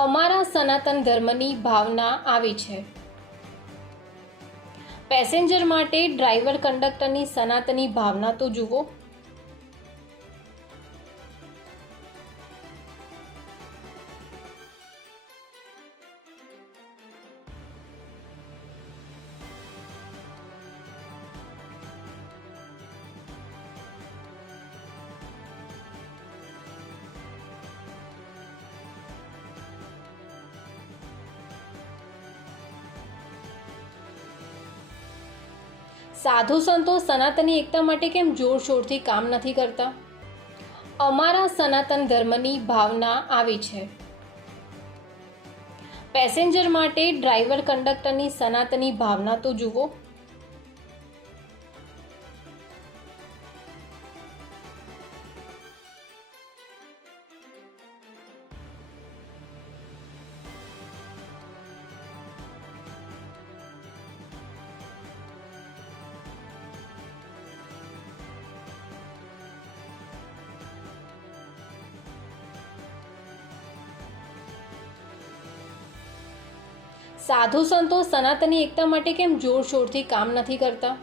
અમારા સનાતન ધર્મની ભાવના આવી છે. પેસેન્જર માટે ડ્રાઈવર કંડક્ટરની સનાતની ભાવના તો જુઓ. સાધુ સંતો સનાતની એકતા માટે કેમ જોરશોરથી કામ નથી કરતા? અમારા સનાતન ધર્મની ભાવના આવી છે. પેસેન્જર માટે ડ્રાઈવર કંડક્ટરની સનાતની ભાવના તો જુઓ. સાધુ સંતો સનાતની એકતા માટે કેમ જોરશોરથી કામ નથી કરતા?